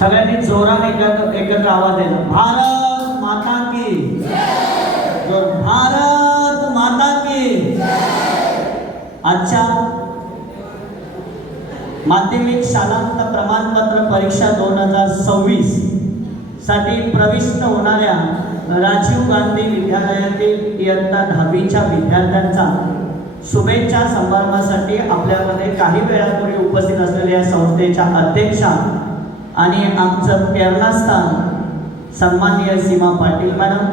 सगळ्यांनी जोराने एकत्र आवाज देना, भारत माता की जय, भारत माता की जय। आजच्या माध्यमिक शालांत प्रमाणपत्र परीक्षा 2026 साठी प्रविष्ट होणाऱ्या राजीव गांधी विद्यालयातील इयत्ता 10वीच्या विद्यार्थ्यांचा शुभेच्छा समारंभासाठी आपल्यामध्ये काही वेळापूर्वी उपस्थित असलेल्या संस्थेच्या अध्यक्षा आणि आमचं प्रेरणास्थान सन्माननीय सीमा पाटील मॅडम,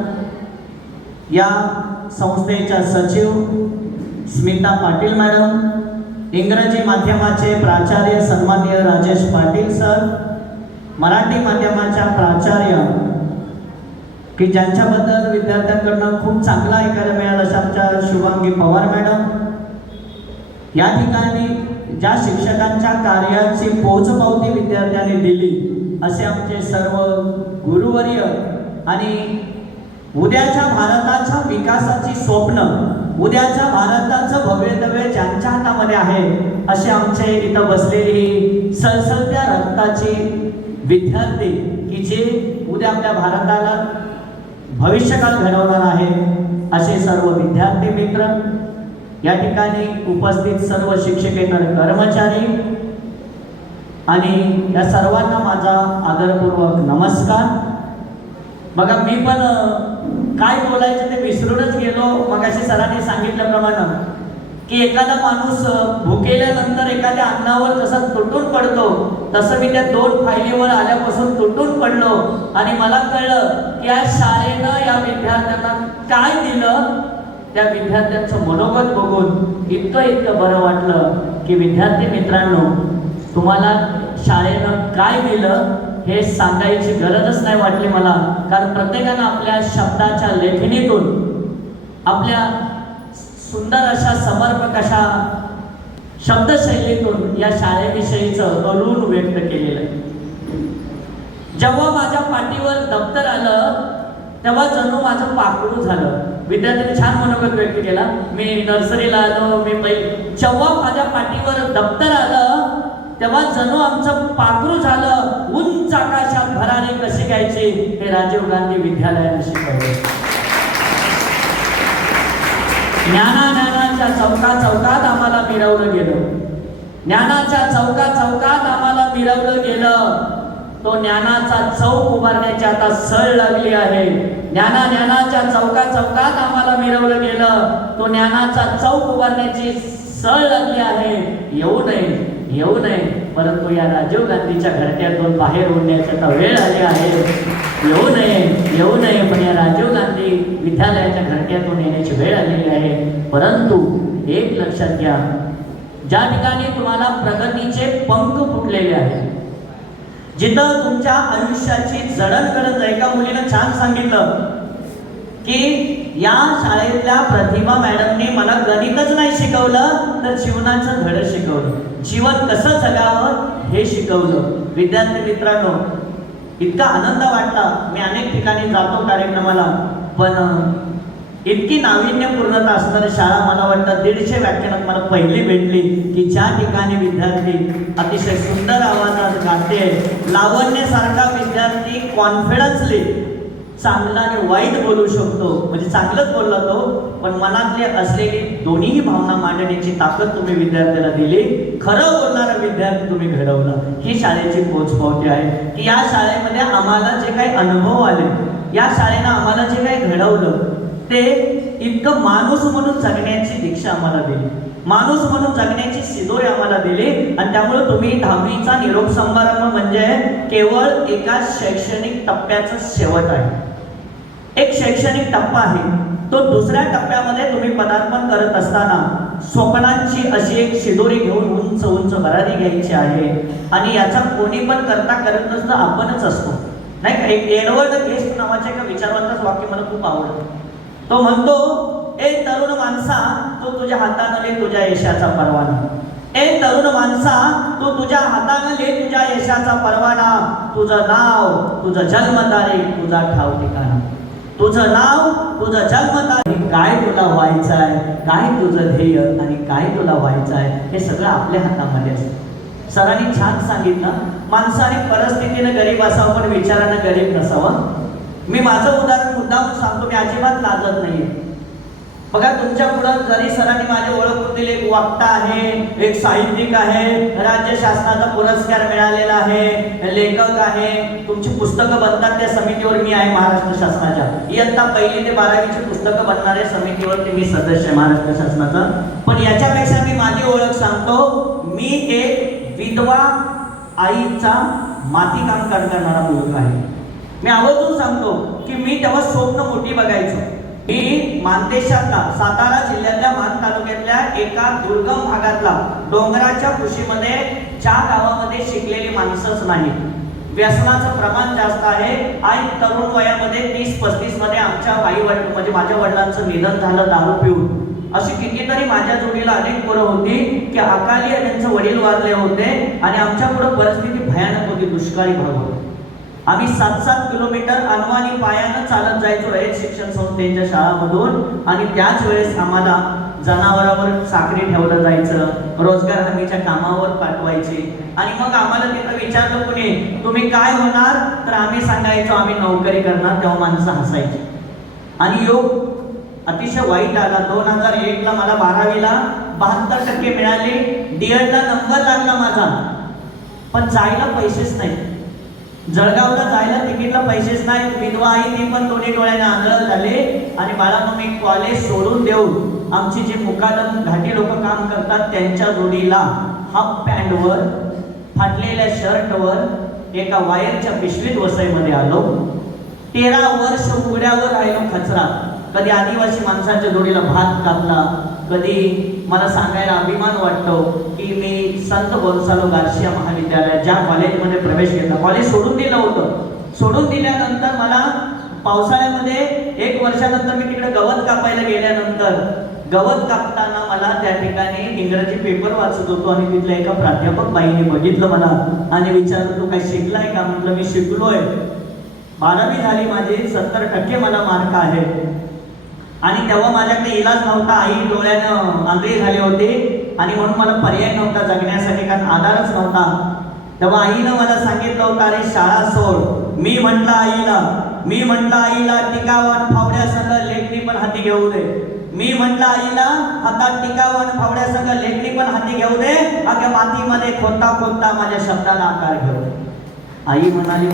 या संस्थेच्या सचिव स्मिता पाटील मॅडम, इंग्रजी माध्यमाचे प्राचार्य सन्माननीय राजेश पाटील सर, मराठी माध्यमाच्या प्राचार्य की ज्यांच्याबद्दल विद्यार्थ्यांकडून खूप चांगला ऐकायला मिळाला अशा आमच्या शुभांगी पवार मॅडम, या ठिकाणी ज्या शिक्षकांच्या कार्याची पोचपावती विद्यार्थ्यांनी दिली असे आमचे सर्व गुरुवर्य आणि उद्याच्या भारताच्या विकासाची स्वप्न, उद्याच्या भारताचं भव्यदिव्य ज्यांच्या हातामध्ये आहे असे आमचे इथं बसलेली सळसळत्या रक्ताची विद्यार्थी की जे उद्या आपल्या भारताला भविष्यकाळ घडवणार आहे असे सर्व विद्यार्थी मित्र, या ठिकाणी उपस्थित सर्व शिक्षकेतर कर्मचारी आणि या सर्वांना माझा आदरपूर्वक नमस्कार। बघा, मी पण काय बोलायचं ते विसरूनच गेलो। मगाशी सरांनी सांगितल्याप्रमाणे की एखादा माणूस भुकेल्यानंतर एखाद्या अन्नावर जसा तुटून पडतो तसं मी त्या 2 फायलीवर आल्यापासून तुटून पडलो आणि मला कळलं की या शाळेनं या विद्यार्थ्यांना काय दिलं। त्या विद्यार्थ्यांचं मनोगत बघून इतकं बरं वाटलं की विद्यार्थी मित्रांनो, तुम्हाला शाळेनं काय दिलं हे सांगायची गरजच नाही वाटली मला, कारण प्रत्येकानं आपल्या शब्दाच्या लेखणीतून, आपल्या सुंदर अशा समर्पक अशा शब्दशैलीतून या शाळेविषयीचं अरुण व्यक्त केलेलं आहे। जेव्हा माझ्या पाठीवर दप्तर आलं तेव्हा जणू माझं पाखरू झालं। विद्यार्थ्यांनी छान मनोगत व्यक्त केला। मी नर्सरीला आलो, जेव्हा माझ्या पाठीवर दप्तर आलं तेव्हा जणू आमचं पाखरू झालं। उंच आकाशात भरारी कशी घ्यायची हे राजीव गांधी विद्यालयाने शिकवले। ज्ञानाच्या चौकात आम्हाला मिरवलं गेलं, ज्ञानाच्या चौकात आम्हाला मिरवलं गेलं। तो ज्ञानाचा चौक उभारण्याची आता सळ लागली आहे। ज्ञानाच्या चौकात आम्हाला मिरवलं गेलं, तो ज्ञानाचा चौक उभारण्याची सळ लागली आहे। येऊ नये परंतु या राजीव गांधीच्या घरट्यातून बाहेर ओढण्याची आता वेळ आली आहे। येऊ नये पण या राजीव गांधी विद्यालयाच्या घरट्यातून येण्याची वेळ आलेली आहे। परंतु एक लक्षात घ्या, ज्या ठिकाणी तुम्हाला प्रगतीचे पंख फुटलेले आहेत, जिथं तुमच्या आयुष्याची जडणघडण, एका मुलीनं छान सांगितलं की या शाळेतल्या प्रतिभा मॅडमने मला गणितच नाही शिकवलं तर जीवनाचं धड शिकवलं, जीवन कसं जगावं हे शिकवलं। विद्यार्थी मित्रांनो, इतका आनंद वाटला। मी अनेक ठिकाणी जातो कार्यक्रमाला, पण इतकी नाविन्यपूर्णता असणारी शाळा मला वाटतं 150 व्याख्यानात मला पहिली भेटली की ज्या ठिकाणी विद्यार्थी अतिशय सुंदर आवाजात गाते, लावण्यासारखा विद्यार्थी कॉन्फिडन्सली चांगला आणि वाईट बोलू शकतो, म्हणजे चांगलंच बोलला तो, पण मनातली असलेली दोन्ही भावना मांडण्याची ताकद तुम्ही विद्यार्थ्याला दिली। खरं बोलणारा विद्यार्थी तुम्ही घडवला। ही शाळेची पोचपावती आहे की या शाळेमध्ये आम्हाला जे काही अनुभव आले, या शाळेनं आम्हाला जे काही घडवलं ते इतकं माणूस म्हणून जगण्याची दीक्षा आम्हाला दिली, माणूस म्हणून जगण्याची शिदोरी आम्हाला दिली। आणि त्यामुळे तुम्ही 10वीचा निरोप समारंभ म्हणजे केवळ एका शैक्षणिक टप्प्याचा शेवट आहे, एक शैक्षणिक टप्पा आहे। तो दुसऱ्या टप्प्यामध्ये तुम्ही पदार्पण करत असताना स्वप्नांची अशी एक शिदोरी घेऊन उंच भरारी घ्यायची आहे आणि याचा कोणी पण करता करत नसतं, आपणच असतो, नाही का। एक एडवर्ड गेस्ट नावाच्या एका विचारवंताचं वाक्य मला खूप आवडतं। तो म्हणतो, ए तरुण माणसा, तू तुझ्या हाताने ले तुझ्या यशाचा परवाना। ए तरुण माणसा, तू तुझ्या हाताने ले तुझ्या यशाचा परवाना। तुझं नाव, तुझं जन्मतारीख, तुझा ठाव ठिकाणा, तुझं नाव, तुझं जन्मतारीख, काय तुला व्हायचं आहे, काय तुझं ध्येय आणि काय तुला व्हायचं आहे, हे सगळं आपल्या हातामध्ये असतं। सरांनी छान सांगितलं माणसाने परिस्थितीने गरीब असावं पण विचारानं गरीब नसावं. मी माझं उदाहरण मुद्दाम सांगतो, मी अजिबात लाजत नाहीये. बघा तुमच्या पुढं जरी सरांनी माझी ओळख करून दिली, एक वक्ता आहे, एक साहित्यिक आहे, राज्य शासनाचा पुरस्कार मिळालेला आहे, लेखक आहे, तुमची पुस्तकं बनतात त्या समितीवर मी आहे महाराष्ट्र शासनाच्या. इयत्ता 1ली ते 12वीची पुस्तकं बनणाऱ्या समितीवरती मी सदस्य आहे महाराष्ट्र शासनाचा. पण याच्यापेक्षा मी माझी ओळख सांगतो, मी एक विधवा आईचा मातीकाम करणारा मुलगा आहे. मी आवर्जून सांगतो की मी तेव्हा स्वप्न मोठी बघायचो. मी मानदेशातला, सातारा जिल्ह्यातल्या मान तालुक्यातल्या एका दुर्गम भागातला, डोंगराच्या कुशीमध्ये ज्या गावामध्ये शिकलेली माणसंच नाही, व्यसनाचं प्रमाण जास्त आहे. आणि तरुण वयामध्ये 30-35 मध्ये आमच्या आई वडील म्हणजे माझ्या वडिलांचं निधन झालं दारू पिऊन. अशी कितीतरी माझ्या जोडीला अनेक पोरं होती की अकाली त्यांचे वडील वारले होते आणि आमच्या पुढे परिस्थिती भयानक होती, दुष्काळी भाग होता. आम्ही 7-7 किलोमीटर अनवाणी पायानं चालत जायचो रयत शिक्षण संस्थेच्या शाळामधून. आणि त्याच वेळेस आम्हाला जनावरांवर साखरी ठेवलं जायचं, रोजगार हमीच्या कामावर पाठवायचे. आणि मग आम्हाला तिथं विचारलं कुणी, तुम्ही काय होणार, तर आम्ही सांगायचो आम्ही नोकरी करणार. तेव्हा माणसं हसायची. आणि योग अतिशय वाईट आला. 2001ला मला 12वीला 72% मिळाले. डीएडला नंबर लागला माझा, पण जायला पैसेच नाही. जळगावला जायला तिकीटला पैसेच नाही. विधवा आई ती पण दोन्ही डोळ्याने आंधळ झाले. आणि बाळांनो, मी कॉलेज सोडून देऊन आमची जी मुकादम घाटी लोक काम करतात त्यांच्या जोडीला हाफ पॅन्टवर, फाटलेल्या शर्टवर एका वायरच्या पिशवीत वसईमध्ये आलो. 13 वर्ष उघड्यावर राहिलो खचरा. कधी आदिवासी माणसाच्या जोडीला भात कापला, कधी मला सांगायला अभिमान वाटतो की मी संत गोन्सालो गार्शिया महाविद्यालयात ज्या कॉलेजमध्ये प्रवेश घेतला, कॉलेज सोडून दिलं होतं. सोडून दिल्यानंतर मला पावसाळ्यामध्ये 1 वर्षानंतर मी तिकडे गवत कापायला गेल्यानंतर गवत कापताना मला त्या ठिकाणी इंग्रजी पेपर वाचत होतो आणि तिथल्या एका प्राध्यापक बाईने बघितलं मला आणि विचारलं, तू काय शिकलाय का? म्हटलं मी शिकलोय, 12वी झाली माझी, 70% मला मार्क आहे. आणि तेव्हा माझ्याकडे इलाज नव्हता. आई डोळ्यानं आंधळी झाली होती आणि म्हणून मला पर्याय नव्हता जगण्यासाठी, कारण आधारच नव्हता. तेव्हा आईनं मला सांगितलं होतं, अरे शाळा सोड. मी म्हटलं आईला टिकावण फावड्या संग लेखणी पण हाती घेऊ दे. मी म्हटलं आईला, हातात टिकावण फावड्या संग लेखणी पण हाती घेऊ दे. अगं मातीमध्ये खोदता खोदता माझ्या शब्दाला आकार घेऊ दे. आई म्हणाली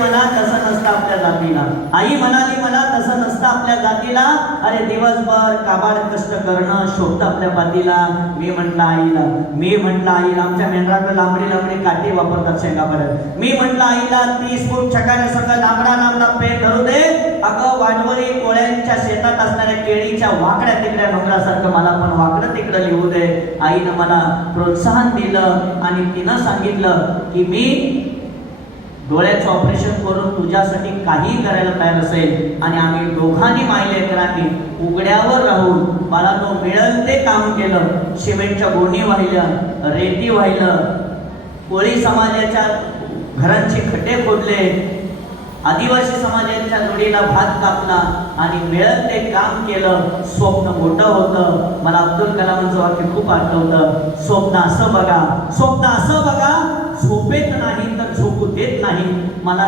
मला तसं नसतं आपल्या जातीला. आई म्हणाली मला तसं नसतं आपल्या जातीला. अरे दिवसभर काबाड कष्ट करणं शोभतं आपल्या पातीला. मी म्हटलं आईला आमच्या मेंढराकडे लांबडी काठी वापरतात शेंगापर्यंत. मी म्हटलं आईला 30 फूट छकाने सगळं लांबडा पेट धरू दे. अगं वाडवळी कोळ्यांच्या शेतात असणाऱ्या केळीच्या वाकड्या तिकड्या डोंगरासारखं मला पण वाकडं तिकडं लिहू दे. आईनं मला प्रोत्साहन दिलं आणि तिनं सांगितलं की मी डोळ्याचं ऑपरेशन करून तुझ्यासाठी काहीही करायला तयार असेल. आणि आम्ही दोघांनी मायलेकरांनी उघड्यावर राहून बाळांनो मिळेल ते काम केलं. सिमेंटच्या गोणी वाहिलं, रेती वाहिलं, कोळी समाजाच्या घरांची खड्डे खोदले, आदिवासी समाजाच्या जोडीला भात कापला आणि मिळेल ते काम केलं. स्वप्न मोठं होतं. मला अब्दुल कलामांचं वाक्य खूप आठवतं, स्वप्न असं बघा झोपेत नाही तर झोपू देत नाही. मला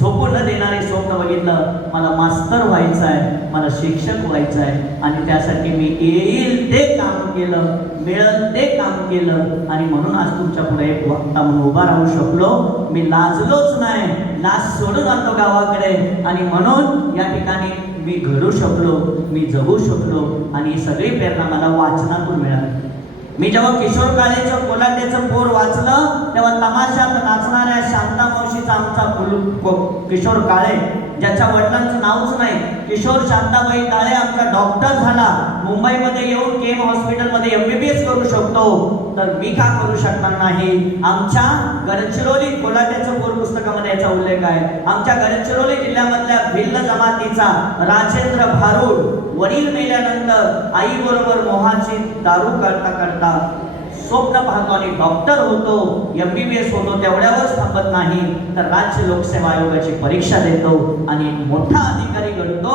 झोपू न देणारे स्वप्न बघितलं. मला मास्तर व्हायचं आहे, मला शिक्षक व्हायचं आहे आणि त्यासाठी मी येईल ते काम केलं, मिळेल ते काम केलं. आणि म्हणून आज तुमच्या पुढे एक वक्ता म्हणून उभा राहू शकलो. मी लाजलोच नाही, लाज सोडून आलो गावाकडे. आणि म्हणून या ठिकाणी मी घडू शकलो, मी जगू शकलो. आणि ही सगळी प्रेरणा मला वाचनातून मिळाली. मी जेव्हा किशोर काळेचं कोलाटेचं पोर वाचलं तेव्हा तमाशात नाचणाऱ्या शांता मावशीचा आमचा किशोर काळे, ज्याच्या वडिलांचं नावच नाही, किशोर शांताबाई काळे आमचा डॉक्टर झाला. मुंबईमध्ये येऊन केम हॉस्पिटलमध्ये MBBS करू शकतो, तर मी का करू शकणार नाही? आमच्या गडचिरोली कोलाट्याचं पोर पुस्तकामध्ये याचा उल्लेख आहे. आमच्या गडचिरोली जिल्ह्यामधल्या भिल्ल जमातीचा राजेंद्र भारूड वडील मेल्यानंतर आई बरोबर मोहाची दारू करता स्वप्न पाहतो आणि डॉक्टर होतो, MBBS होतो. तेवढ्यावरच थांबत नाही तर राज्य लोकसेवा आयोगाची परीक्षा देतो आणि मोठा अधिकारी घडतो.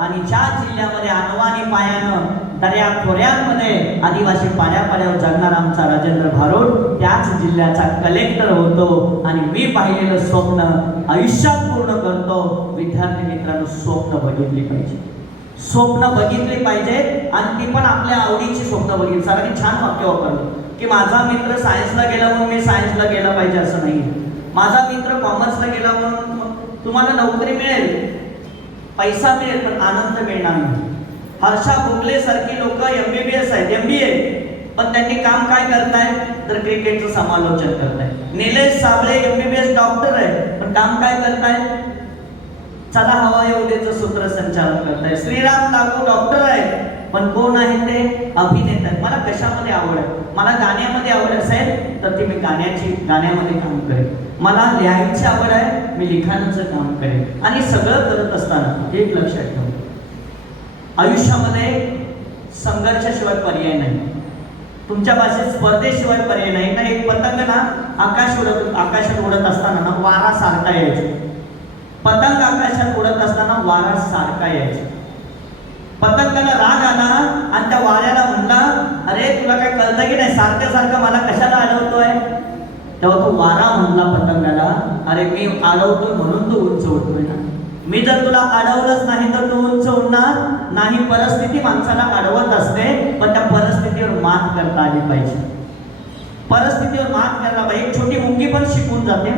आणि ज्या जिल्ह्यामध्ये अनवाणी पायानं दर्या खोऱ्यांमध्ये आदिवासी पाड्यापाड्यावर जगणारा आमचा राजेंद्र भारुड त्याच जिल्ह्याचा कलेक्टर होतो आणि मी पाहिलेलं स्वप्न आयुष्यात पूर्ण करतो. विद्यार्थी मित्रांनो, स्वप्न बघितली पाहिजे, स्वप्न बघितली पाहिजे आणि ती पण आपल्या आवडीची स्वप्न बघितली. सरांनी छान वाक्य वापरलं की माझा मित्र सायन्सला गेला म्हणून मी सायन्सला गेला पाहिजे असं नाही. माझा मित्र कॉमर्सला गेला म्हणून तुम्हाला नोकरी मिळेल, पैसा मिळेल, पण आनंद मिळणार नाही. हर्षा भोगले सारखी लोक MBBS आहेत, MBA, पण त्यांनी काम काय करतायत तर क्रिकेटचं समालोचन करतायत. निलेश साबळे MBBS डॉक्टर आहे, पण काम काय करतायत, चला हवा येऊदेचं सूत्रसंचालन करतायत. श्रीराम लागू डॉक्टर आहे, पण कोण आहे ते अभिनेता. मला कशामध्ये आवड आहे, मला गाण्यामध्ये आवड असेल तर ती मी गाण्यामध्ये काम करेन. मला लिहायची आवड आहे, मी लिखाणाचं काम करेन. आणि सगळं करत असताना एक लक्षात ठेवा, आयुष्यामध्ये संघर्षाशिवाय पर्याय नाही, तुमच्या भाषेत स्पर्धेशिवाय पर्याय नाही. ना एक पतंग ना आकाशात उडत असताना ना वारा सारखा यायचा. पतंग आकाशात उडत असताना वारा सारखा यायचा. पतंगाला राग आला आणि त्या वाऱ्याला म्हणला, अरे तुला काय कळतं की नाही, सारखं सारखं मला कशाला अडवतोय. तेव्हा तो वारा म्हणला पतंगाला, अरे मी अडवतोय म्हणून तू उंच उडतोय ना, मी जर तुला अडवलंच नाही तर तू उंच उडणार नाही. परिस्थिती माणसाला अडवत असते, पण त्या परिस्थितीवर मात करता आली पाहिजे. परिस्थितीवर मात करायला पाहिजे. एक छोटी मुंगी पण शिकून जाते,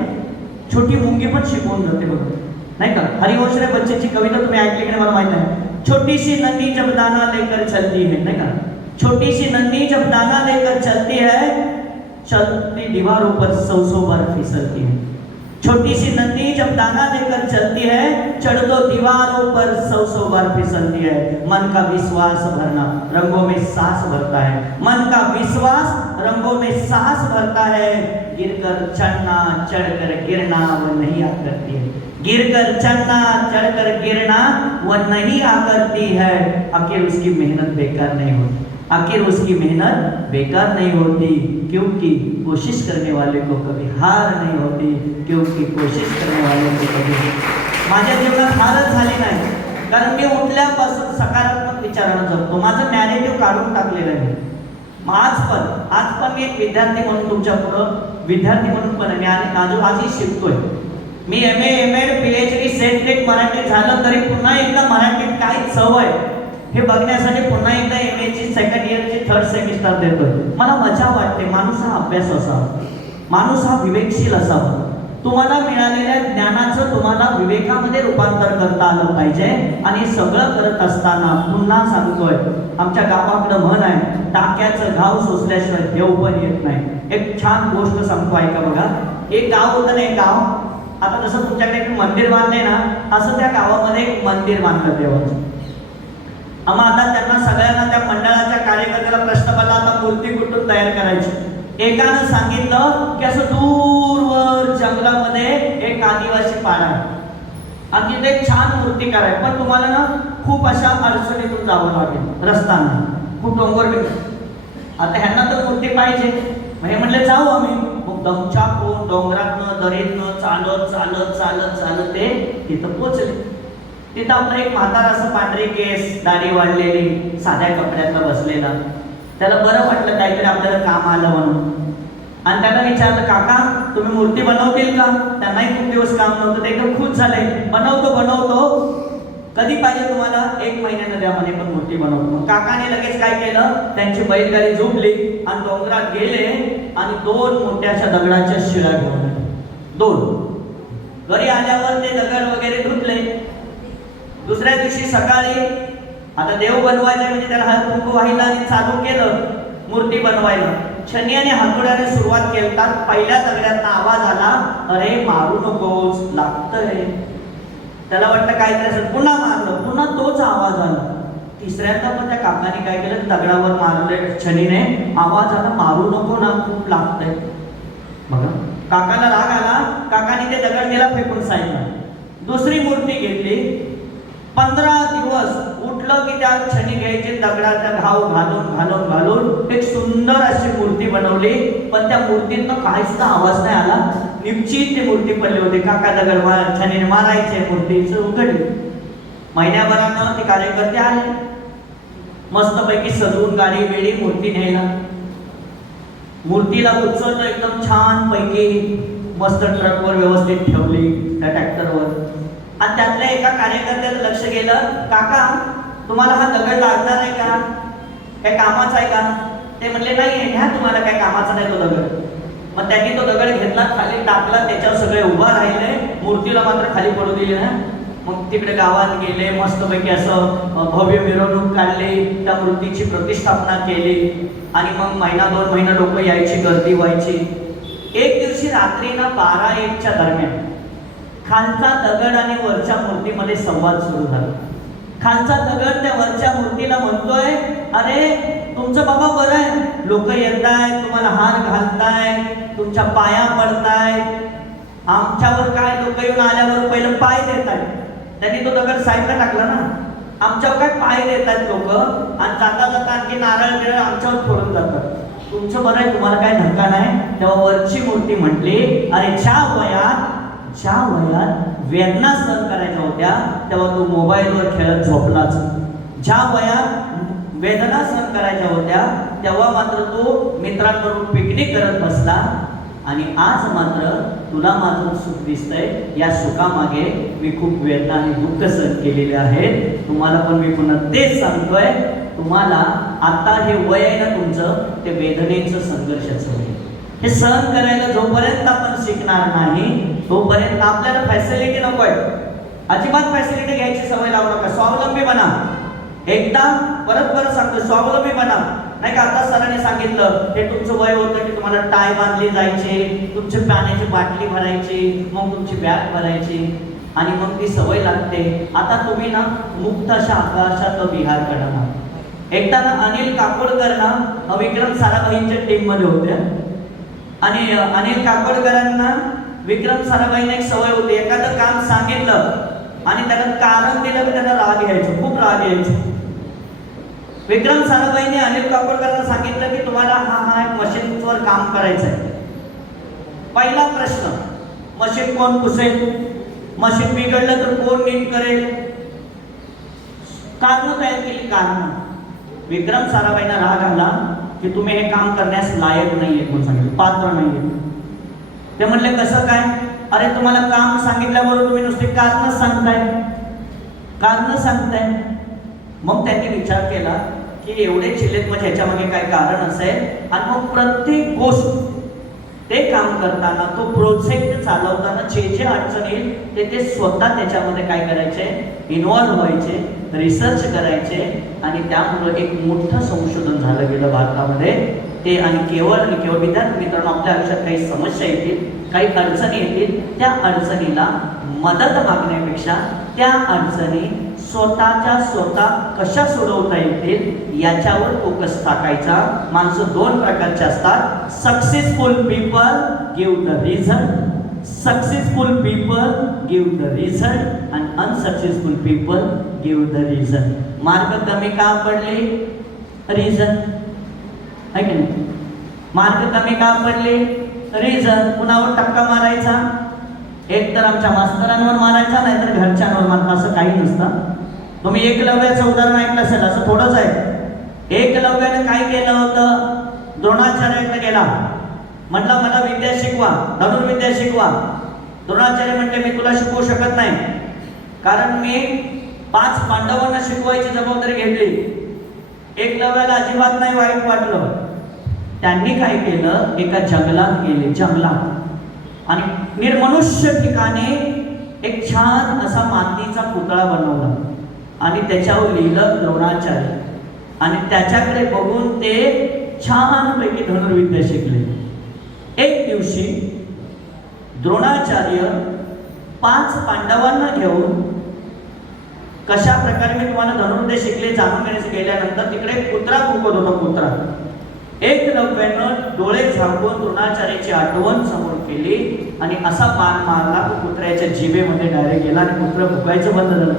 छोटी मुंगी पण शिकवून जाते बघा, नाही का. हरिवंश रे बच्चेची कविता तुम्ही ऐकली की नाही मला माहित नाही. छोटी सी नन्ही जब दाना लेकर चलती है, नहीं का, छोटी सी नन्ही जब दाना लेकर चलती है, चलती दीवारों पर 100 बार फिसलती है. छोटी सी नन्ही जब दाना लेकर चलती है, चढ़ दो दीवारों पर 100 बार फिसलती है. मन का विश्वास भरना रंगों में सांस भरता है, मन का विश्वास रंगों में सांस भरता है. गिरकर चढ़ना चढ़कर गिरना वो नहीं आकरती है, गिरकर चढ़ना चढ़कर गिरना वो नहीं आकरती है. आखिर उसकी मेहनत बेकार नहीं होती, आखिर उसकी मेहनत बेकार नहीं होती, क्योंकि कोशिश करने वाले को कभी हार नहीं होती, क्योंकि कोशिश करने वाले को कभी. माझ्या जीवनात हारच झाली नाही, कारण मी उठल्यापासून सकारात्मक विचारानं जगतो. माझं नॅरेटिव्ह काढून टाकलेलं आहे. आज पण मी एक विद्यार्थी म्हणून तुमच्या पुढं विद्यार्थी म्हणून पण मी आजही शिकतोय. मी MA MAd PhD सेट मराठीत झालं तरी पुन्हा एकदा मराठीत काय चव आहे हे बघण्यासाठी पुन्हा एकदा MA ची सेकंड इयरची 3rd सेमिस्टर देतोय. मला मजा वाटते. माणूस हा अभ्यास असावा, माणूस हा विवेकशील असावा. तुम्हाला मिळालेल्या ज्ञानाचं तुम्हाला विवेकामध्ये रूपांतर करता आलं पाहिजे. आणि सगळं करत असताना पुन्हा सांगतोय, आमच्या गावाकडं म्हण आहे, टाक्याचं घाव सोसल्याशिवाय देव पण येत नाही. एक छान गोष्ट सांगतो, ऐका बघा. एक गाव होतं ना, एक गाव. आता जसं तुमच्याकडे एक मंदिर बांधले ना, असं त्या गावामध्ये एक मंदिर बांधलं देवाचं. मग आता त्यांना सगळ्यांना त्या मंडळाच्या कार्यकर्त्याला प्रश्न पडला, आता मूर्ती कुठून तयार करायची. एकानं सांगितलं की असं दूरवर जंगलामध्ये एक आदिवासी पाडा आहे आणि तिथे एक छान मूर्ती करायची, पण तुम्हाला ना खूप अशा अडचणीतून जावं लागेल, रस्ता नाही, खूप डोंगर. आता ह्यांना तर मूर्ती पाहिजे. हे म्हणले जाऊ आम्ही. मग दमछाकून डोंगरातनं दरीतनं चालत चालत चालत चालत ते तिथं पोचले. तिथं आपलं एक म्हातारा असं पांढरे केस, दाढी वाढलेली, साध्या कपड्यातला बसलेला. त्याला बरं वाटलं काहीतरी आपल्याला काम आलं म्हणून. आणि त्याला विचारलं, काका तुम्ही मूर्ती बनवतील का. त्यांनाही खूप दिवस काम नव्हतं, ते एकदम खुश झाले. बनवतो. कधी पाहिजे तुम्हाला. 1 महिन्यानं द्या म्हणे, पण मूर्ती बनवतो. मग काकाने लगेच काय केलं, त्यांची बैलगाडी झोपली आणि डोंगरात गेले आणि 2 मोठ्याशा दगडाच्या शिळा घेऊन आले. 2 घरी आल्यावर ते दगड वगैरे धुतले. दुसऱ्या दिवशी सकाळी आता देव बनवायला म्हणजे त्याला हळद कुंकू वाहिलं आणि चालू केलं मूर्ती बनवायला. शनी आणि हातोड्याने सुरुवात केलतात. पहिल्या दगडातनं आवाज आला, अरे मारू नकोस, लागतंय. त्याला वाटतं काहीतरी असेल, पुन्हा मारलं, पुन्हा तोच आवाज आला. तिसऱ्यांदा पण त्या काकाने काय केलं, दगडावर मारलं शनीने, आवाज आला, मारू नको ना, खूप लागतंय. बघा, काकाला राग आला. काकाने ते दगड नेला फेकून साईडला. दुसरी मूर्ती घेतली. 15 दिवस उठलं की त्या क्षणी घ्यायची, दगडाचा घाव घालून एक सुंदर अशी मूर्ती बनवली. पण त्या मूर्तीतनं काहीच आवाज नाही आला. निश्चित ती मूर्ती पडली होती. काका दगड क्षणीने मारायचे, मूर्तीचं उघडली. महिन्याभरानं ते कार्यकर्ते आले, मस्तपैकी सजवून गाडी वेळी मूर्ती न्यायला. मूर्तीला उचललं एकदम छान पैकी, मस्त ट्रकवर व्यवस्थित ठेवली त्या ट्रॅक्टरवर. आणि त्यातल्या एका कार्यकर्त्याचं लक्ष गेलं, काका तुम्हाला हा दगड लागणार आहे का, काय कामाचा आहे का? ते म्हणले नाही, ह्या तुम्हाला काय कामाचा नाही तो दगड. मग त्यांनी तो दगड घेतला, खाली टाकला, त्याच्यावर सगळे उभा राहिले, मूर्तीला मात्र खाली पडू दिले ना. मग तिकडे गावात गेले, मस्तपैकी असं भव्य मिरवणूक काढली, त्या मूर्तीची प्रतिष्ठापना केली. आणि मग महिना 2 महिना लोक यायची, गर्दी व्हायची. एक दिवशी रात्री ना 12-1च्या दरम्यान खालचा दगड आणि वरच्या मूर्तीमध्ये संवाद सुरू झाला. खालचा दगड त्या वरच्या मूर्तीला म्हणतोय, अरे तुमचं बाबा बरं आहे, लोक येताय, तुम्हाला हार घालताय, तुमच्या पाया पडताय, आमच्यावर काय लोक येऊन आल्यावर पहिलं पाय देताय. त्यांनी तो दगड साईडला टाकला ना, आमच्यावर काय पाय देतात लोक, आणि जाता जाता आणखी नारळ बिरळ आमच्यावर फोडून जातात. तुमचं बरं आहे, तुम्हाला काय धक्का नाही. तेव्हा वरची मूर्ती म्हटली, अरे ज्या वयात वेदना सहन करायच्या होत्या तेव्हा तू मोबाईलवर खेळत झोपलाच. ज्या वयात वेदना सहन करायच्या होत्या तेव्हा मात्र तू मित्रांबरोबर पिकनिक करत बसला. आणि आज मात्र तुला माझं सुख दिसतंय. या सुखामागे मी खूप वेदना आणि दुःख सहन केलेले आहेत. तुम्हाला पण मी पुन्हा तेच सांगतोय, तुम्हाला आता हे वय आहे ना तुमचं, ते वेदनेचं संघर्षाचं वय. हे सहन करायला जोपर्यंत आपण शिकणार नाही तोपर्यंत आपल्याला फॅसिलिटी नको आहे. अजिबात फॅसिलिटी घ्यायची सवय लावू नका. स्वावलंबी बना. एकदा परत सांगतो, स्वावलंबी बना. नाही का, आता सरांनी सांगितलं, हे तुमचं वय होतं की तुम्हाला टाय बांधली जायची, तुमची पाण्याची बाटली भरायची, मग तुमची बॅग भरायची, आणि मग ती सवय लागते. आता तुम्ही ना मुक्त अशा आकाशात विहार करणार. एकदा ना अनिल काकोडकर ना विक्रम साराभाईंच्या टीम मध्ये होते. आणि अनिल काकोडकरांना विक्रम साराभाईने एक सवय होती, एखादं काम सांगितलं आणि त्याला कारण दिलं की त्याला राग यायचं, खूप राग यायचं. विक्रम साराभाईने अनिल काकोडकरांना सांगितलं की तुम्हाला हा एक मशीनवर काम करायचं आहे. पहिला प्रश्न, मशीन कोण पुसेल, मशीन बिघडलं तर कोण नीट करेल, कारण तयार केली. कारण विक्रम साराभाईंना राग आला की तुम्ही हे काम करण्यास लायक नाहीये, कोण सांगितलं, पात्र नाहीये. ते म्हणले कसं काय, अरे तुम्हाला काम सांगितल्याबरोबर तुम्ही नुसते कारण सांगताय. मग त्यांनी विचार केला की एवढे चिल्लेत म्हणजे ह्याच्यामागे काय कारण असेल. आणि मग प्रत्येक गोष्ट ते काम करताना, तो प्रोजेक्ट चालवताना जे अडचण येईल ते स्वतः त्याच्यामध्ये काय करायचे, इन्व्हॉल्व व्हायचे, रिसर्च करायचे. आणि त्यामुळे एक मोठं संशोधन झालं गेलं भारतामध्ये. ते आणि केवळ विद्यार्थी मित्रांनो, आपल्या आयुष्यात काही समस्या येतील, काही अडचणी येतील, त्या अडचणीला मदत मागण्यापेक्षा त्या अडचणी स्वतः कशा सोडवता येतील याच्यावर फोकस टाकायचा. माणसं 2 प्रकारचे असतात, successful people give the result, successful people give the result, and unsuccessful people give the result. Mark कमी का पडले, रिझन आहे की नाही, मार्क कमी का पडले, रिझन. कुणावर टक्का मारायचा, एक तर आमच्या मास्तरांवर मारायचा, नाहीतर घरच्यांवर मारता, असं काही नसतं. तुम्ही एकलव्याचं उदाहरण ऐकलं असेल, असं थोडंच आहे. एकलव्याने काय केलं होतं, द्रोणाचार्याकडे गेला, म्हटलं मला विद्या शिकवा, धनुर्विद्या शिकवा. द्रोणाचार्य म्हणते मी तुला शिकवू शकत नाही, कारण मी 5 पांडवांना शिकवायची जबाबदारी घेतली. एकलव्याला अजिबात नाही वाईट वाटलं. त्यांनी काय केलं, एका जंगलात गेले, जंगलात, आणि निर्मनुष्य ठिकाणी एक छान असा मातीचा पुतळा बनवला आणि त्याच्यावर लिहिलं द्रोणाचार्य. आणि त्याच्याकडे बघून ते छानपैकी धनुर्विद्या शिकले. एक दिवशी द्रोणाचार्य 5 पांडवांना घेऊन, कशा प्रकारे मी तुम्हाला धनुर्विद्या शिकले जाणून घेण्यासाठी गेल्यानंतर तिकडे कुत्रा भुकत होता. कुत्रा एकलव्यानं डोळे झाकून द्रोणाचार्याची आठवण समोर केली आणि असा बाण मारला, तो कुत्र्याच्या जिभेमध्ये डायरेक्ट गेला आणि कुत्र भुकायचं बंद झालं.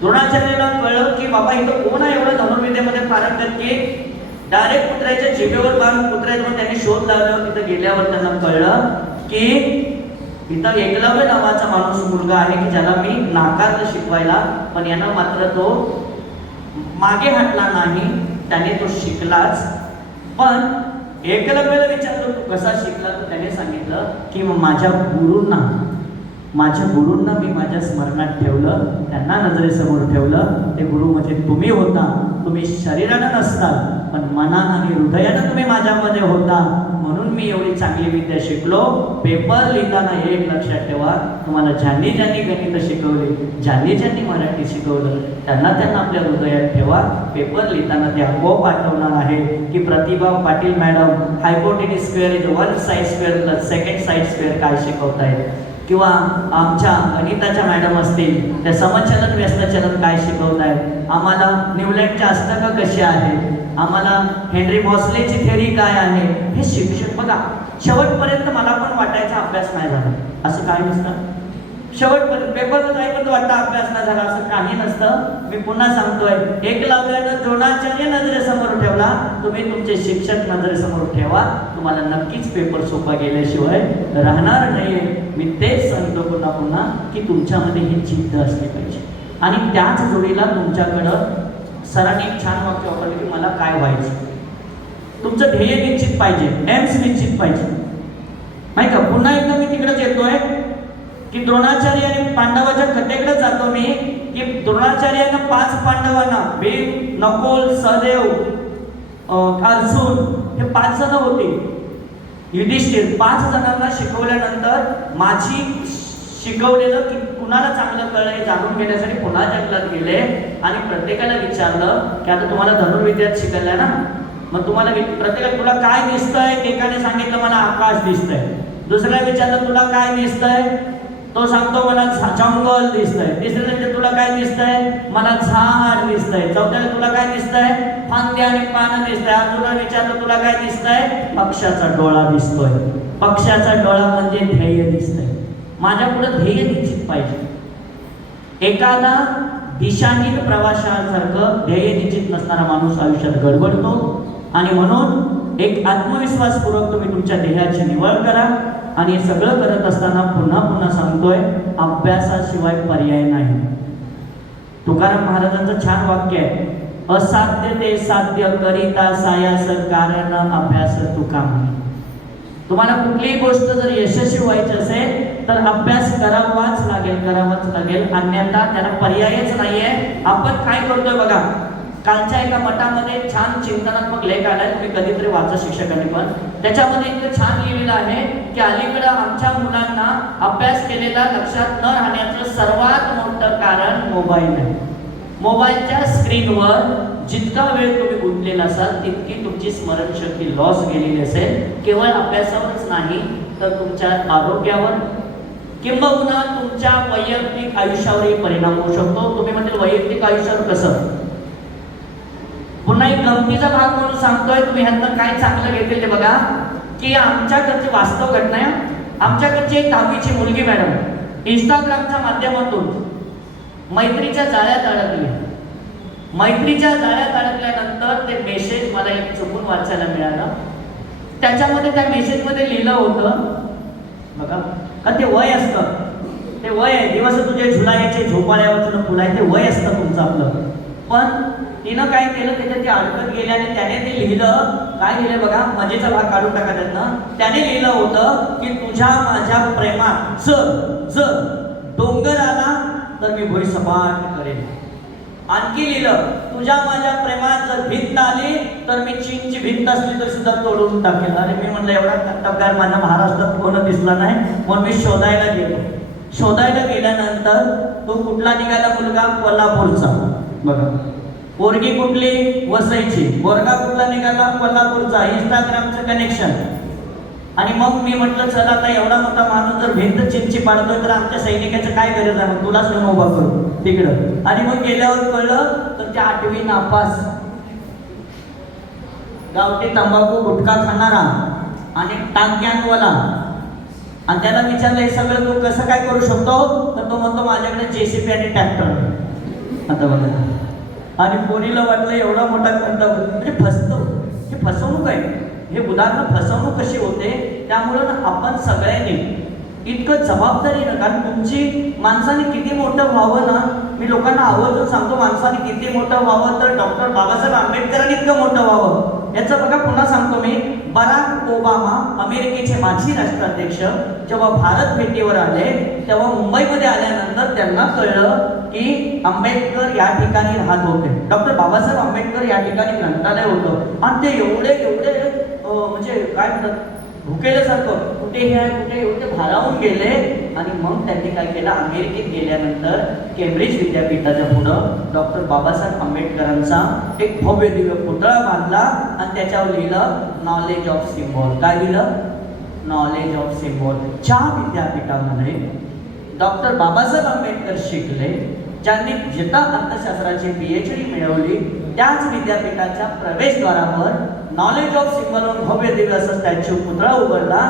द्रोणाचार्याला कळलं की बाबा इथं कोण आहे एवढं धनुर्विद्येमध्ये पारंगत की डायरेक्ट कुत्र्याच्या जिभेवर बाण, कुत्र्यावर त्यांनी शोध लावला. तिथं गेल्यावर त्यांना कळलं की इथं एकलव्य नावाचा माणूस मुलगा आहे की ज्याला मी नाकारलं शिकवायला, पण यानं मात्र तो मागे हटला नाही, त्याने तो शिकलाच. पण एकलव्याला विचारलं तू कसा शिकला, तर त्याने सांगितलं की माझ्या गुरूंना मी माझ्या स्मरणात ठेवलं, त्यांना नजरेसमोर ठेवलं. ते गुरु म्हणजे तुम्ही होता. तुम्ही शरीरानं नसताल, पण मनानं आणि हृदयानं तुम्ही माझ्यामध्ये होता, म्हणून मी एवढी चांगली विद्या शिकलो. पेपर लिहिताना एक लक्षात ठेवा, तुम्हाला ज्यांनी गणित शिकवले, ज्यांनी मराठी शिकवलं, त्यांना आपल्या हृदयात ठेवा. पेपर लिहिताना ते आपोआप आठवणार आहे की Pratibha Patil madam hypotenuse square is 1 side square plus 2 side square काय शिकवतायत, किंवा आमच्या गणिताच्या मॅडम असतील त्या समचलन व्यस्तचलन काय शिकवतायत, आम्हाला न्यूलँडच्या अष्टकं कशी आहेत, आम्हाला हेनरी मॉसलेची थेरी काय आहे. हे शिक्षक बघा, शेवटपर्यंत मला पण वाटायचा अभ्यास नाही झाला, असं काही नसतं. शेवटपर्यंत पेपरला जाईपर्यंत वाटतं अभ्यास नाही झाला, असं काही नसतं. मी पुन्हा सांगतोय, एकलव्यानं द्रोणाचार्य नजरेसमोर ठेवला, तुम्ही तुमचे शिक्षक नजरेसमोर ठेवा, तुम्हाला नक्कीच पेपर सोपा गेल्याशिवाय राहणार नाहीये. मी तेच सांगतो पुन्हा पुन्हा की तुमच्यामध्ये ही जिद्द असली पाहिजे. आणि त्याच जोडीला तुमच्याकडं सरांनी एक छान वाक्य वापरलं की मला काय व्हायचं. तुमचं ध्येय निश्चित पाहिजे, एम्स निश्चित पाहिजे. माहिती का, पुन्हा एकदा मी तिकडेच येतोय की द्रोणाचार्य आणि पांडवाच्या कथेकडे जातो मी, की द्रोणाचार्यानं 5 पांडवांना, भीम, नकुल, सहदेव, अर्जुन, हे 5 जण होते. युधिष्ठिर 5 जणांना शिकवल्यानंतर माझी शिकवलेलं की कुणाला चांगलं कळलं हे जाणून घेण्यासाठी पुन्हा जंगलात गेले आणि प्रत्येकाला विचारलं की आता तुम्हाला धनुर्विद्यात शिकवलंय ना, मग तुम्हाला प्रत्येकाला तुला काय दिसतंय. एकाने सांगितलं मला आकाश दिसतंय, दुसऱ्याला विचारलं तुला काय दिसतंय, तो सांगतो मला जंगल दिसतंय, तिसऱ्याला तुला काय दिसतंय, मला झाड दिसतंय, चौथ्याला तुला काय दिसतंय, फांदी आणि पानं दिसतंय, अर्जुनाला विचारलं तुला काय दिसतंय, पक्षाचा डोळा दिसतोय. पक्षाचा डोळा म्हणजे ध्येय दिसतंय. माझ्या पुढे ध्येय निश्चित पाहिजे. एखादा दिशाहीन प्रवाशासारखं ध्येय निश्चित नसणारा माणूस आयुष्यात गडबडतो. आणि म्हणून एक आत्मविश्वासपूर्वक तुम्ही तुमच्या ध्येयाची निवड करा. आणि सगळं करत असताना पुन्हा पुन्हा सांगतोय, अभ्यासाशिवाय पर्याय नाही. तुकाराम महाराजांचं छान वाक्य आहे, असाध्य ते साध्य करिता सायास कारण अभ्यास तुका म्हणे. तुम्हाला कुठलीही गोष्ट जर यशस्वी व्हायची असेल तर अभ्यास करावाच लागेल, अन्यथा त्याला पर्यायच नाहीये. आपण काय करतोय बघा, कालच्या एका मठामध्ये छान चिंतनात्मक लेख आलाय, तुम्ही कधीतरी वाचा शिक्षकांनी पण. त्याच्यामध्ये इतकं छान लिहिलेलं आहे की अलीकडं आमच्या मुलांना अभ्यास केलेला लक्षात न राहण्याचं सर्वात मोठं कारण मोबाईल आहे. मोबाईलच्या स्क्रीनवर जितका वेळ तुम्ही गुंतलेला असाल तितकी तुमची स्मरणशक्ती लॉस गेलेली असेल. केवळ अभ्यासावरच नाही तर तुमच्या आरोग्यावर किंबहुना तुमच्या वैयक्तिक आयुष्यावरही परिणाम होऊ शकतो. तुम्ही म्हणतील वैयक्तिक आयुष्यावर कसं? पुन्हा एक गमतीचा भाग म्हणून सांगतोय, तुम्ही ह्यातनं काय चांगलं घेतील ते बघा. की आमच्याकडची वास्तव घटना आहे. आमच्याकडची एक 10वीची मुलगी मॅडम इंस्टाग्रामच्या माध्यमातून मैत्रीच्या जाळ्यात अडकली. मैत्रीच्या जाळ्यात अडकल्यानंतर ते मेसेज मला एक चुकून वाचायला मिळालं. त्याच्यामध्ये त्या मेसेजमध्ये लिहिलं होतं बघा, का ते वय असतं, ते वय आहे, दिवस तुझे झुलायचे झोपाळ्यावरचं फुलाय, ते वय असतं तुमचं आपलं. पण तिनं काय केलं, त्याच्यात ते अडकत गेले आणि त्याने ते लिहिलं, काय लिहिलं बघा, मजेचा भाग काढून टाका त्यातनं. त्याने लिहिलं होतं की तुझ्या माझ्या प्रेमात जर डोंगर आला तर मी भुई सपाट करेन. आणखी लिहिलं, तुझ्या माझ्या प्रेमात जर भिंत आली तर मी चीनची भिंत असली तर सुद्धा तोडून टाकेल. अरे मी म्हणलं एवढा टपकार माझ्या महाराष्ट्रात कोण दिसला नाही, म्हणून मी शोधायला गेलो. शोधायला गेल्यानंतर तो कुठला निघाला मुलगा, कोल्हापूरचा. बघा, पोरगी कुठली, वसईची. पोरगा कुठला निघाला, कोल्हापूरचा. इंस्टाग्रामचं कनेक्शन. आणि मग मी म्हटलं चला आता एवढा मोठा माणूस जर भिंत चिंची पाडतोय तर आमच्या सैनिकाचं काय गरज आहे, तुलाच घेऊन उभा करू तिकडं. आणि मग गेल्यावर कळलं तर त्या 8वी नापास, गावठी तंबाखू गुटखा खाणारा आणि टांग्यांवाला. आणि त्याला विचारलं हे सगळं तू कसं काय करू शकतो, तर तो म्हणतो माझ्याकडे JCB आणि ट्रॅक्टर. आता बघा, आणि पोरीला वाटलं एवढा मोठा करता म्हणजे फसतो. हे फसवणूक आहे. हे उदाहरण फसवणूक कशी होते. त्यामुळं आपण सगळ्यांनी इतकं जबाबदारीनं, कारण तुमची माणसाने किती मोठं व्हावं ना, मी लोकांना आवर्जून सांगतो, माणसाने किती मोठं व्हावं तर डॉक्टर बाबासाहेब आंबेडकरांनी इतकं मोठं व्हावं. याचं बघा, पुन्हा सांगतो मी, बराक ओबामा अमेरिकेचे माजी राष्ट्राध्यक्ष जेव्हा भारत भेटीवर आले तेव्हा मुंबईमध्ये आल्यानंतर त्यांना कळलं की आंबेडकर या ठिकाणी राहत होते. डॉक्टर बाबासाहेब आंबेडकर या ठिकाणी ग्रंथालय होतं आणि ते एवढे म्हणजे काय म्हणतात, भुकेल्यासारखं कुठे हे आहे कुठे एवढे भारावून गेले. आणि मग त्यांनी काय केलं, अमेरिकेत गेल्यानंतर केम्ब्रिज विद्यापीठाच्या पुढं डॉक्टर बाबासाहेब आंबेडकरांचा एक भव्य दिव्य पुतळा बांधला आणि त्याच्यावर लिहिलं नॉलेज ऑफ सिम्बॉल. काय लिहिलं? Knowledge of symbol. ज्या विद्यापीठामध्ये डॉक्टर बाबासाहेब आंबेडकर शिकले, ज्यांनी जिता अर्थशास्त्राची PhD मिळवली, त्याच विद्यापीठाच्या प्रवेशद्वारावर नॉलेज ऑफ सिम्बॉल भव्य दिव्य असं स्टॅच्यू पुतळा उभारला.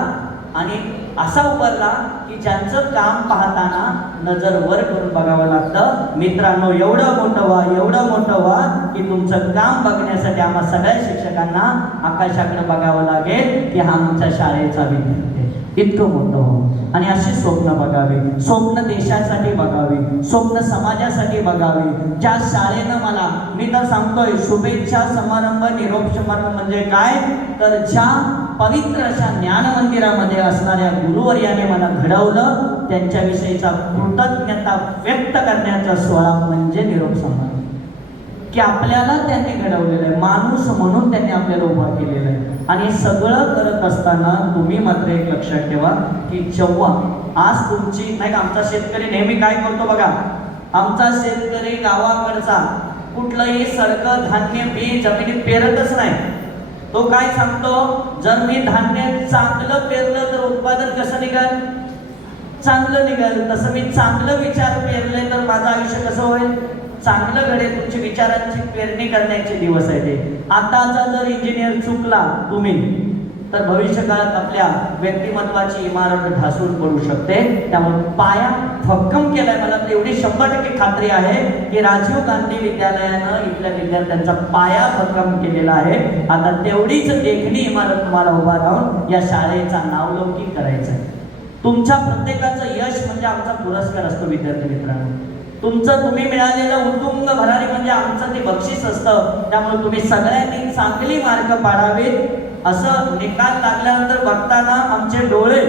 आणि असा उभारला की ज्यांचं काम पाहताना नजर वर करून बघावं लागतं. मित्रांनो, एवढं मोठं व्हा की तुमचं काम बघण्यासाठी आम्हा सगळ्या शिक्षकांना आकाशाकडे बघावं लागेल की हा आमच्या शाळेचा विद्यार्थी आहे. इतकं मोठं व्हावं आणि अशी स्वप्न बघावी, स्वप्न देशासाठी बघावी, स्वप्न समाजासाठी बघावी. ज्या शाळेनं मला, मी तर सांगतोय, शुभेच्छा समारंभ निरोप समारंभ म्हणजे काय, तर ज्या पवित्र अशा ज्ञान मंदिरामध्ये असणाऱ्या गुरुवर्याने मला घडवलं, त्यांच्याविषयीचा कृतज्ञता व्यक्त करण्याचा सोहळा म्हणजे निरोप समारंभ. की आपल्याला त्यांनी घडवलेलं आहे, माणूस म्हणून त्यांनी आपल्याला उभा केलेला आहे. आणि सगळं करत असताना तुम्ही मात्र एक लक्षात ठेवा की जेव्हा आज तुमची, नाही का, आमचा शेतकरी नेहमी काय करतो बघा, आमचा शेतकरी गावाकडचा कुठलंही सरकं धान्य बी जमिनीत पेरतच नाही. तो काय सांगतो, जर मी धान्य चांगलं पेरलं तर उत्पादन कसं निघाल, चांगलं निघाल. तसं मी चांगलं विचार पेरले तर माझं आयुष्य कसं होईल, चांगलं घडेल. तुमची विचारांची पेरणी करण्याचे दिवस आहे ते. आताचा जर इंजिनियर चुकला तुम्ही, तर भविष्य काळात आपल्या व्यक्तिमत्वाची इमारत ढासून पडू शकते. त्यामुळे पाया भक्कम केलाय. मला तर एवढी 100% खात्री आहे की राजीव गांधी विद्यालयानं इथल्या विद्यार्थ्यांचा पाया भक्कम केलेला आहे. आता तेवढीच देखणी इमारत तुम्हाला उभा राहून या शाळेचा नावलौकिक करायचा आहे. तुमच्या प्रत्येकाचं यश म्हणजे आमचा पुरस्कार असतो विद्यार्थी मित्रांनो. तुमचं तुम्ही मिळालेलं उत्तुंग भरारी म्हणजे आमचं ते बक्षीस असतं. त्यामुळे तुम्ही सगळ्यांनी चांगली मार्क पाडावेत. असं निकाल लागल्यानंतर बघताना आमचे डोळे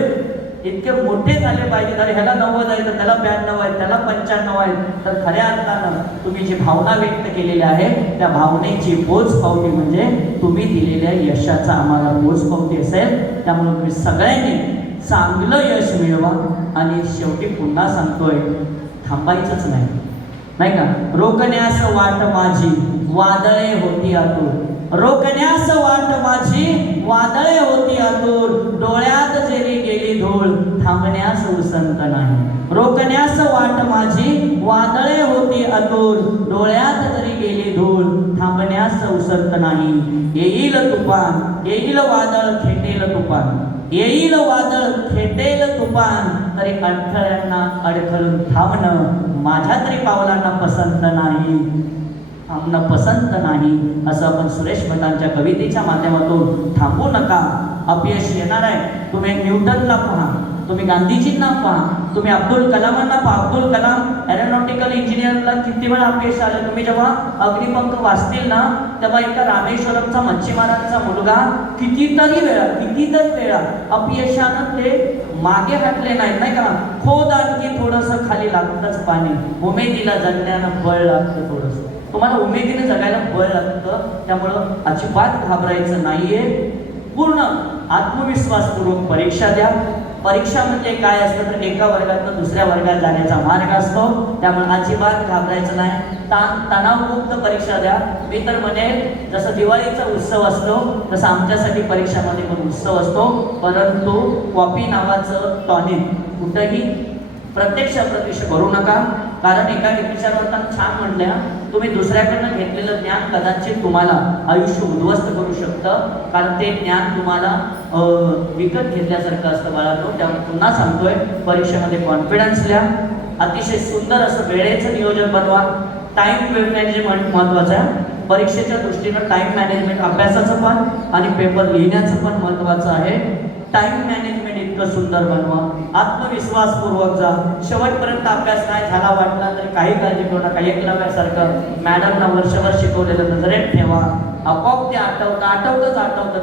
इतके मोठे झाले पाहिजे, तर ह्याला 90 आहे तर त्याला 92 आहे, त्याला 95 आहे. तर खऱ्या अर्थानं तुम्ही जी भावना व्यक्त केलेली आहे त्या भावनेची पोचपावती म्हणजे तुम्ही दिलेल्या यशाचा आम्हाला पोचपावती असेल. त्यामुळे तुम्ही सगळ्यांनी चांगलं यश मिळवा. आणि शेवटी पुन्हा सांगतोय, थांबायचंच नाही, नाही का. रोखण्यास वाट माझी वादळे होती आतूर, रोखण्यास वाट माझी वादळे होती आतूर, डोळ्यात जरी गेली धूळ थांबण्यास उसंत नाही. रोखण्यास वाट माझी वादळे होती आतूर, डोळ्यात जरी गेली धूळ थांबण्यास उसंत नाही. येईल तुफान, येईल वादळ, खेटेल तुफान, येईल वादळ, खेटेल तुफान, तरी अडथळ्यांना अडखळून थांबणं माझ्या तरी पावलांना पसंत नाही, थांबणं पसंत नाही. असं आपण सुरेश भटांच्या कवितेच्या माध्यमातून थांबू नका. अपयश येणार आहे. तुम्ही न्यूटनला पहा, तुम्ही गांधीजींना पहा, तुम्ही अब्दुल कलामांना पहा. अब्दुल कलाम एरोनॉटिकल इंजिनियरला किती वेळा अपयश आलं. तुम्ही जेव्हा अग्निपंख वाचतील ना, तेव्हा एका रामेश्वरमचा मच्छीमारांचा मुलगा कितीतरी वेळा अपयशानं ते मागे हटले नाही, नाही का. खोद आणखी थोडंसं खाली लागतंच पाणी, उमेदीला जगण्यानं बळ लागतं थोडंसं. तुम्हाला उमेदीने जगायला बळ लागतं. त्यामुळं अजिबात घाबरायचं नाहीये. पूर्ण आत्मविश्वासपूर्वक परीक्षा द्या. परीक्षा म्हणजे काय असतं तर एका वर्गातून दुसऱ्या वर्गात जाण्याचा मार्ग असतो. त्यामुळे अजिबात घाबरायचं नाही. तणावमुक्त परीक्षा द्या. मी तर म्हणेल, जसं दिवाळीचा उत्सव असतो तसं आमच्यासाठी परीक्षामध्ये पण उत्सव असतो. परंतु कॉपी नावाचं टॉनिक कुठंही प्रत्यक्ष अप्रत्यक्ष करू नका. कारण एका विचारवंतांना छान म्हटल्या, तुम्ही दुसऱ्याकडनं घेतलेलं ज्ञान कदाचित तुम्हाला आयुष्य उद्ध्वस्त करू शकतं. कारण ते ज्ञान तुम्हाला विकत घेतल्यासारखं असतं बाळांनो. त्यामुळे पुन्हा सांगतोय, परीक्षेमध्ये कॉन्फिडन्स द्या. अतिशय सुंदर असं वेळेचं नियोजन बनवा. टाइम मॅनेजमेंट महत्त्वाचं आहे. परीक्षेच्या दृष्टीनं टाइम मॅनेजमेंट, अभ्यासाचं पण आणि पेपर लिहिण्याचं पण महत्त्वाचं आहे. टाइम मॅनेजमेंट तितकं सुंदर बनवा. आत्मविश्वासपूर्वक जा. शेवटपर्यंत अभ्यास नाही झाला वाटला तरी काही काळजी करू नका. एकलव्यासारखं मॅडमना वर्षभर शिकवलेलं नजरेत ठेवा. आपोआप ते आठवतं.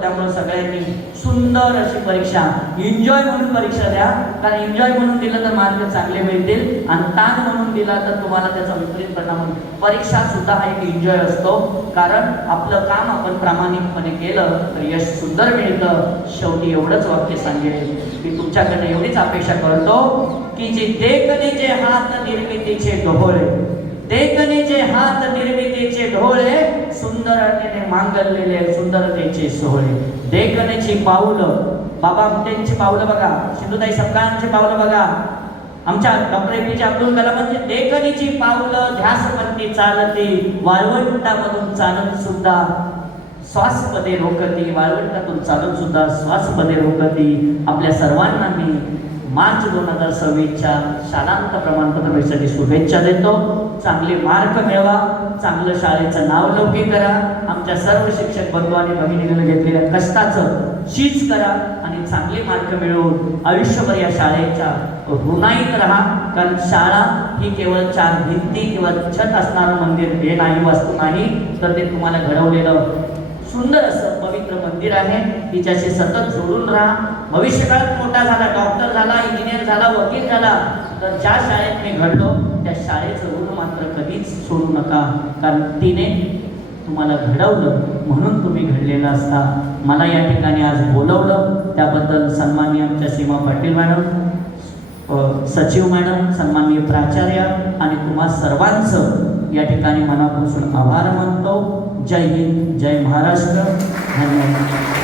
त्यामुळे सगळ्यांनी सुंदर अशी परीक्षा एन्जॉय म्हणून परीक्षा द्या. कारण एन्जॉय म्हणून दिलं तर मार्क चांगले मिळतील आणि ताण म्हणून दिला तर तुम्हाला त्याचा विपरीत परिणाम होईल. परीक्षा सुद्धा हा एक एन्जॉय असतो. कारण आपलं काम आपण प्रामाणिकपणे केलं तर यश सुंदर मिळतं. शेवटी एवढंच वाक्य सांगेल की तुमच्याकडे एवढीच अपेक्षा करतो की जे देखणेचे हात निर्मितीचे डोळे, देखणेचे हात निर्मितीचे ढोळे, सुंदरतेने मांगलेले सुंदरतेचे सोहळे. देखणेची पाऊलं, बाबा आमटेंची पावलं बघा, सिंधुताई सपकाळांची पावलं बघा, आमच्या डॉक्टर APJ अब्दुल कलामांची देखणीची पावलं ध्यासपंथी चालती, वाळवंटामधून चालत सुद्धा श्वासपदे रोकती, वाळवंटातून चालत सुद्धा श्वासपदे रोकती. आपल्या सर्वांना मी मार्च 2026च्या शालांत प्रमाणपत्र परीक्षेसाठी शुभेच्छा देतो. चांगले मार्क मिळवा, चांगलं शाळेचं नाव लौकिक करा. आमच्या सर्व शिक्षक बंधू आणि भगिनीने घेतलेल्या कष्टाचं चीज करा आणि चांगले मार्क मिळवून आयुष्यभर या शाळेच्या ऋणाईत राहा. कारण शाळा ही केवळ 4 भिंती किंवा छत असणारं मंदिर हे नाही, वास्तू नाही, तर ते तुम्हाला घडवलेलं सुंदर असं पवित्र मंदिर आहे. तिच्याशी सतत जोडून राहा. भविष्यकाळात मोठा झाला, डॉक्टर झाला, इंजिनियर झाला, वकील झाला, तर ज्या शाळेत मी घडलो त्या शाळेचं ऋण मात्र कधीच सोडू नका. कारण तिने तुम्हाला घडवलं म्हणून तुम्ही घडलेला असता. मला या ठिकाणी आज बोलवलं त्याबद्दल सन्माननीय आमच्या सीमा पाटील मॅडम, सचिव मॅडम, सन्माननीय प्राचार्य आणि तुम्हा सर्वांचं या ठिकाणी मनापासून आभार मानतो. जय हिंद, जय महाराष्ट्र, धन्यवाद.